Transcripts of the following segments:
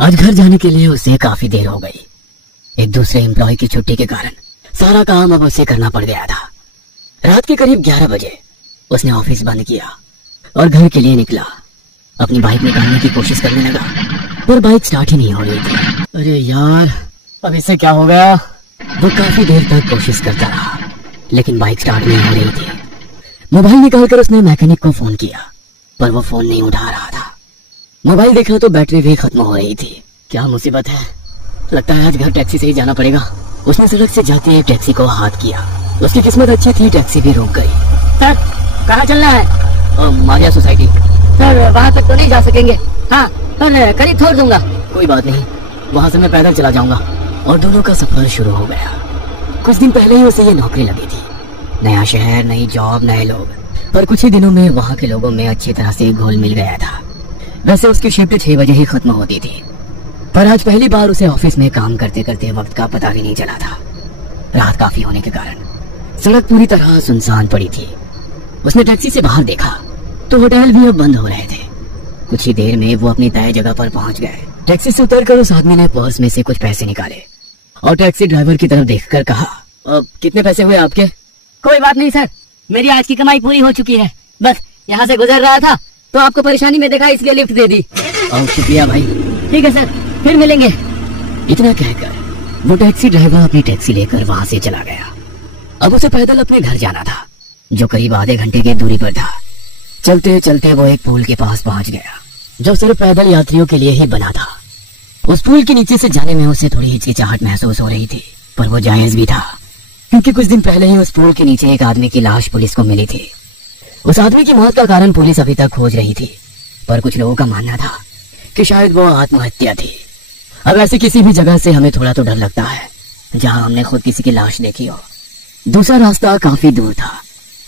आज घर जाने के लिए उसे काफी देर हो गई। एक दूसरे एम्प्लॉय की छुट्टी के कारण सारा काम अब उसे करना पड़ गया था। रात के करीब 11 बजे उसने ऑफिस बंद किया और घर के लिए निकला। अपनी बाइक निकालने की कोशिश करने लगा पर बाइक स्टार्ट ही नहीं हो रही थी। अरे यार, अब इससे क्या हो गया? वो काफी देर तक कोशिश करता रहा लेकिन बाइक स्टार्ट नहीं हो रही थी। मोबाइल निकालकर उसने मैकेनिक को फोन किया पर वो फोन नहीं उठा रहा था। मोबाइल देखा तो बैटरी भी खत्म हो रही थी। क्या मुसीबत है, लगता है आज घर टैक्सी से ही जाना पड़ेगा। उसने सड़क से जाते हुए टैक्सी को हाथ किया। उसकी किस्मत अच्छी थी, टैक्सी भी रुक गई। सर, कहाँ चलना है? मारिया सोसाइटी। सर, वहाँ तक तो नहीं जा सकेंगे। हाँ, पर करीब छोड़ दूंगा। कोई बात नहीं, वहाँ से मैं पैदल चला जाऊंगा। और दोनों का सफर शुरू हो गया। कुछ दिन पहले ही उसे ये नौकरी लगी थी। नया शहर, नई जॉब, नए लोग। पर कुछ ही दिनों में वहाँ के लोगों में अच्छी तरह से घुल मिल गया था। वैसे उसकी शिफ्ट 6 बजे ही खत्म होती थी पर आज पहली बार उसे ऑफिस में काम करते करते वक्त का पता भी नहीं चला था। रात काफी होने के कारण सड़क पूरी तरह सुनसान पड़ी थी। उसने टैक्सी से बाहर देखा तो होटल भी अब बंद हो रहे थे। कुछ ही देर में वो अपनी तय जगह पर पहुंच गए। टैक्सी से उतरकर उस आदमी ने पर्स में से कुछ पैसे निकाले और टैक्सी ड्राइवर की तरफ देखकर कहा, कितने पैसे हुए आपके? कोई बात नहीं सर, मेरी आज की कमाई पूरी हो चुकी है। बस यहाँ से गुजर रहा था तो आपको परेशानी में देखा, इसलिए लिफ्ट दे दी। शुक्रिया भाई। ठीक है सर, फिर मिलेंगे। इतना कहकर वो टैक्सी ड्राइवर अपनी टैक्सी लेकर वहाँ से चला गया। अब उसे पैदल अपने घर जाना था जो करीब आधे घंटे की दूरी पर था। चलते चलते वो एक पुल के पास पहुंच गया जो सिर्फ पैदल यात्रियों के लिए ही बना था। उस पुल के नीचे से जाने में उसे थोड़ी हिचकिचाहट महसूस हो रही थी पर वो जायज भी था क्योंकि कुछ दिन पहले ही उस पुल के नीचे एक आदमी की लाश पुलिस को मिली थी। उस आदमी की मौत का कारण पुलिस अभी तक खोज रही थी पर कुछ लोगों का मानना था कि शायद वो आत्महत्या थी। अब ऐसी किसी भी जगह से हमें थोड़ा तो डर लगता है जहां हमने खुद किसी की लाश देखी हो। दूसरा रास्ता काफी दूर था,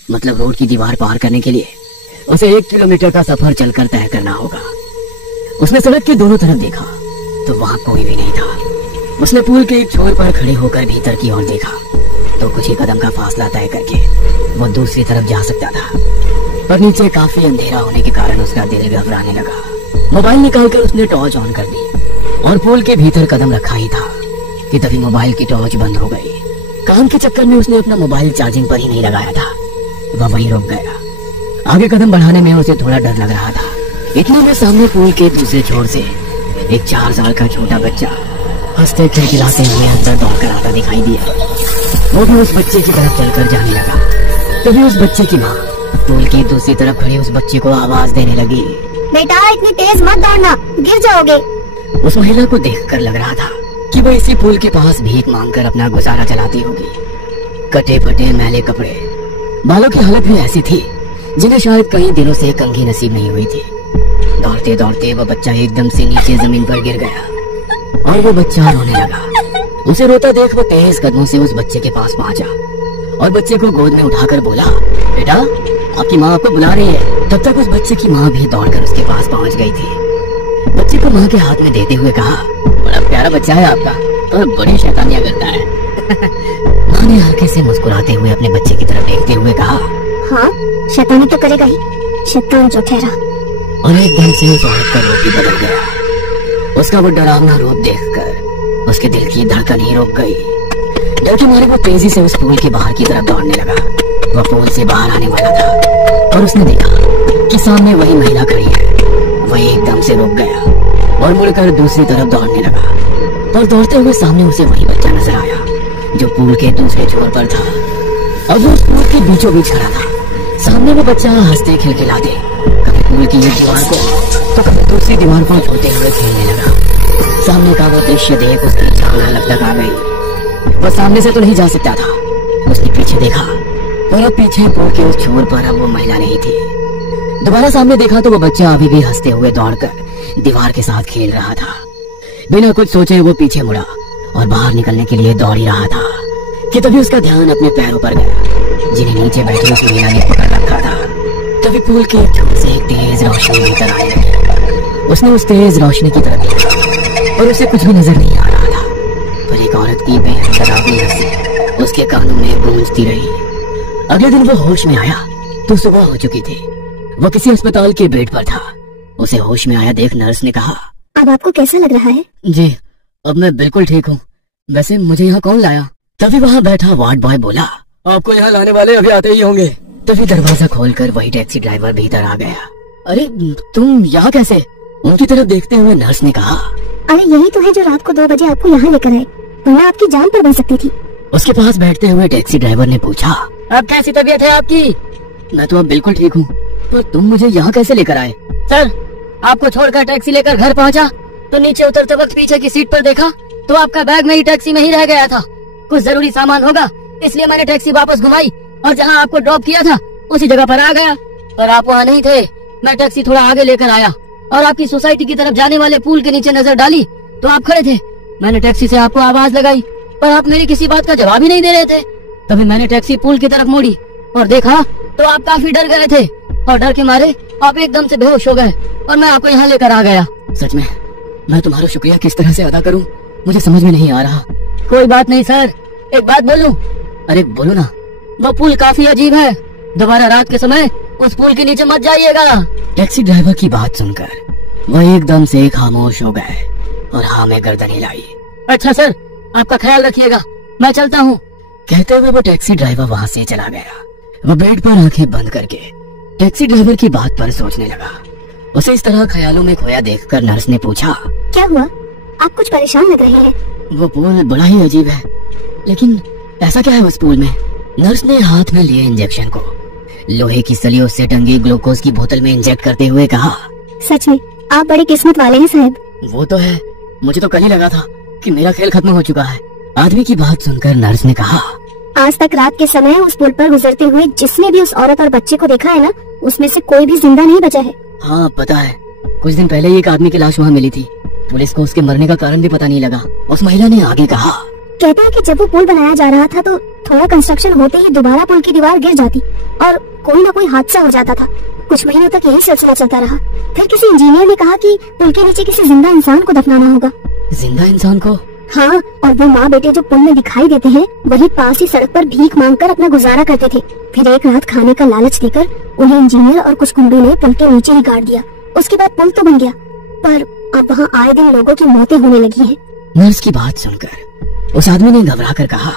मतलब रोड की दीवार पार करने के लिए उसे 1 किलोमीटर का सफर चलकर तय करना होगा। उसने सड़क के दोनों तरफ देखा तो वहां कोई भी नहीं था। उसने पुल के एक छोर पर खड़े होकर भीतर की ओर देखा तो कुछ ही कदम का फासला तय करके वो दूसरी तरफ जा सकता था पर नीचे काफी अंधेरा होने के कारण उसका दिल घबराने लगा। मोबाइल निकालकर उसने टॉर्च ऑन कर दी और पुल के भीतर कदम रखा ही था कि तभी मोबाइल की टॉर्च बंद हो गई। काम के चक्कर में उसने अपना मोबाइल चार्जिंग पर ही नहीं लगाया था। वह वहीं रुक गया। आगे कदम बढ़ाने में उसे थोड़ा डर लग रहा था। इतने में सामने पुल के दूसरे छोर से एक 4 साल का छोटा बच्चा हंसते खिलखिलाते हुए अंदर दौड़कर आता दिखाई दिया। वो भी उस बच्चे की तरफ चलकर जाने लगा। तभी उस बच्चे की माँ पुल की दूसरी तरफ खड़े उस बच्चे को आवाज देने लगी, बेटा इतनी तेज मत दौड़ना, गिर जाओगे। उस महिला को देखकर लग रहा था कि वो इसी पुल के पास भीख मांगकर अपना गुजारा चलाती होगी। कटे फटे मैले कपड़े, बालों की हालत भी ऐसी थी जिन्हें शायद कई दिनों से कंघी नसीब नहीं हुई थी। दौड़ते दौड़ते वो बच्चा एकदम से नीचे जमीन पर गिर गया और वो बच्चा रोने लगा। उसे रोता देख वो तेज कदमों से उस बच्चे के पास पहुंचा और बच्चे को गोद में उठाकर बोला, बेटा आपकी माँ आपको बुला रही है। तब तक उस बच्चे की माँ भी दौड़कर उसके पास पहुंच गई थी। बच्चे को माँ के हाथ में देते हुए कहा, बड़ा प्यारा बच्चा है आपका, तो बड़ी शैतानियां करता है। माँ ने हल्के से मुस्कुराते हुए अपने बच्चे की तरफ देखते हुए कहा, हाँ शैतानी तो करेगा ही, शैतान जो ठहरा। और एकदम से उस औरत का रूप ही बदल गया। उसका वो डरावना रूप देखकर उसके दिल की धड़कन ही रुक गई। डर के मारे वो तेजी से उस पुल के बाहर की तरफ दौड़ने लगा। वह पुल से बाहर आने वाला था और उसने देखा कि सामने वही महिला खड़ी है। वही एकदम से रुक गया और मुड़कर दूसरी तरफ दौड़ने लगा और दौड़ते हुए सामने उसे वही बच्चा नजर आया जो पुल के दूसरे छोर पर था। अब वो उस पुल के बीचों बीच खड़ा था। सामने वो बच्चा हंसते खिलखिलाते कभी पुल की एक दीवार को तो कभी दूसरी दीवार को छूते हुए खेलने लगा। सामने का वो दृश्य देख उसकी जान हलक तक आ गई। वह सामने से तो नहीं जा सकता था। उसने पीछे देखा और अब पीछे पुल के उस छोर पर अब वो महिला नहीं थी। दोबारा सामने देखा तो वो बच्चा अभी भी हंसते हुए दौड़कर दीवार के साथ खेल रहा था। बिना कुछ सोचे वो पीछे मुड़ा और बाहर निकलने के लिए दौड़ ही रहा था कि तभी उसका ध्यान अपने पैरों पर गया जिन्हें नीचे बैठी उस महिला ने पकड़ रखा था। तभी पुल के छोर से एक तेज रोशनी भीतर आने लगी। उसने उस तेज रोशनी की तरफ देखा और उसे कुछ भी नजर नहीं आ रहा था पर एक औरत की बेहद डरावनी हंसी उसके कानों में गूंजती रही। अगले दिन वो होश में आया तो सुबह हो चुकी थी। वो किसी अस्पताल के बेड पर था। उसे होश में आया देख नर्स ने कहा, अब आपको कैसा लग रहा है? जी अब मैं बिल्कुल ठीक हूँ। वैसे मुझे यहाँ कौन लाया? तभी वहाँ बैठा वार्ड बॉय बोला, आपको यहाँ लाने वाले अभी आते ही होंगे। तभी दरवाजा खोलकर वही टैक्सी ड्राइवर भीतर आ गया। अरे तुम यहाँ कैसे? उनकी तरफ देखते हुए नर्स ने कहा, अरे यही तो है जो रात को 2 बजे आपको यहाँ लेकर आए, वरना आपकी जान पर बन सकती थी। उसके पास बैठते हुए टैक्सी ड्राइवर ने पूछा, अब कैसी तबीयत है आपकी? मैं तो अब बिल्कुल ठीक हूँ, पर तुम मुझे यहाँ कैसे लेकर आए? सर, आपको छोड़कर टैक्सी लेकर घर पहुँचा तो नीचे उतरते वक्त पीछे की सीट पर देखा तो आपका बैग मेरी टैक्सी में ही रह गया था। कुछ जरूरी सामान होगा इसलिए मैंने टैक्सी वापस घुमाई और जहाँ आपको ड्रॉप किया था उसी जगह पर आ गया, पर आप वहाँ नहीं थे। मैं टैक्सी थोड़ा आगे लेकर आया और आपकी सोसाइटी की तरफ जाने वाले पुल के नीचे नजर डाली तो आप खड़े थे। मैंने टैक्सी से आपको आवाज लगाई पर आप मेरी किसी बात का जवाब ही नहीं दे रहे थे। तभी मैंने टैक्सी पुल की तरफ मोड़ी और देखा तो आप काफी डर गए थे और डर के मारे आप एकदम से बेहोश हो गए और मैं आपको यहाँ लेकर आ गया। सच में मैं तुम्हारा शुक्रिया किस तरह से अदा करूं मुझे समझ में नहीं आ रहा। कोई बात नहीं सर, एक बात बोलूं? अरे बोलो ना। वो पुल काफी अजीब है, दोबारा रात के समय उस पुल के नीचे मत जाइएगा। टैक्सी ड्राइवर की बात सुनकर वह एकदम से खामोश हो गए और हाँ में गर्दन हिलाई। अच्छा सर, आपका ख्याल रखिएगा, मैं चलता हूँ। कहते हुए वो टैक्सी ड्राइवर वहाँ से चला गया। वो बेड पर आंखें बंद करके टैक्सी ड्राइवर की बात पर सोचने लगा। उसे इस तरह ख्यालों में खोया देखकर नर्स ने पूछा, क्या हुआ? आप कुछ परेशान लग रहे हैं। वो पुल बड़ा ही अजीब है, लेकिन ऐसा क्या है उस पुल में? नर्स ने हाथ में लिए इंजेक्शन को लोहे की सलियों से टंगी ग्लूकोज की बोतल में इंजेक्ट करते हुए कहा, सच में आप बड़ी किस्मत वाले हैं साहब। वो तो है, मुझे तो कल ही लगा था कि मेरा खेल खत्म हो चुका है। आदमी की बात सुनकर नर्स ने कहा, आज तक रात के समय उस पुल पर गुजरते हुए जिसने भी उस औरत और बच्चे को देखा है ना, उसमें से कोई भी जिंदा नहीं बचा है। हाँ पता है, कुछ दिन पहले ही एक आदमी की लाश वहाँ मिली थी। पुलिस को उसके मरने का कारण भी पता नहीं लगा। उस महिला ने आगे कहा, कहते हैं कि जब वो पुल बनाया जा रहा था तो थोड़ा कंस्ट्रक्शन होते ही दोबारा पुल की दीवार गिर जाती और कोई ना कोई हादसा हो जाता था। कुछ महीनों तक यही सिलसिला चलता रहा। फिर किसी इंजीनियर ने कहा कि पुल के नीचे किसी जिंदा इंसान को दफनाना होगा। जिंदा इंसान को? हाँ, और वो माँ बेटे जो पुल में दिखाई देते हैं वही पास ही सड़क पर भीख मांगकर अपना गुजारा करते थे। फिर एक रात खाने का लालच देकर उन्हें इंजीनियर और कुछ गुंडों ने पुल के नीचे ही गाड़ दिया। उसके बाद पुल तो बन गया, पर अब वहाँ आए दिन लोगों की मौतें होने लगी हैं। नर्स की बात सुनकर उस आदमी ने घबरा कर कहा,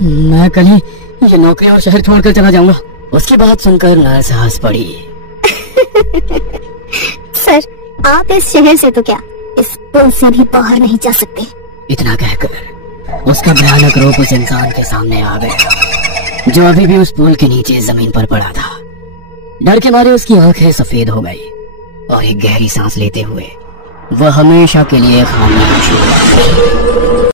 मैं कल ही ये नौकरी और शहर छोड़कर चला जाऊंगा। उसकी बात सुनकर नर्स हंस पड़ी। सर, आप इस शहर से तो क्या इस पुल से भी बाहर नहीं जा सकते। इतना कहकर उसका भयानक रूप उस इंसान के सामने आ गया जो अभी भी उस पुल के नीचे जमीन पर पड़ा था। डर के मारे उसकी आंखें सफेद हो गई और एक गहरी सांस लेते हुए वह हमेशा के लिए खामोश हो गया।